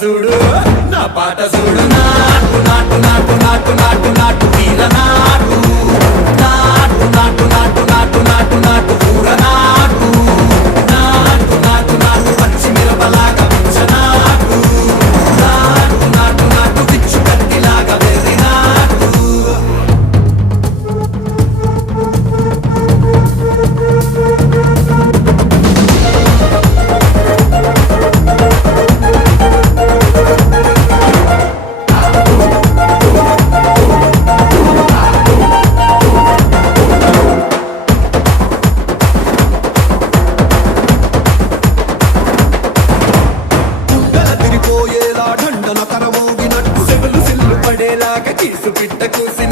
చూడు నా పాట చూడు నాటు నాటు నాటు నాటు నాటు నాటు వీర నాటు నాటు నాటు నాటు నాటు నాటు నాటు ఊర నాటు నాటు నాటు నాటు పచ్చి మిరపలాగా పిచ్చ నాటు నాటు నాటు నాటు పిచ్చు కత్తిలాగా వెర్రి నాటు దండన కరమోగినట్టు సెగలు సిల్లు పడేలాగా కీసు పిట్ట కూసిన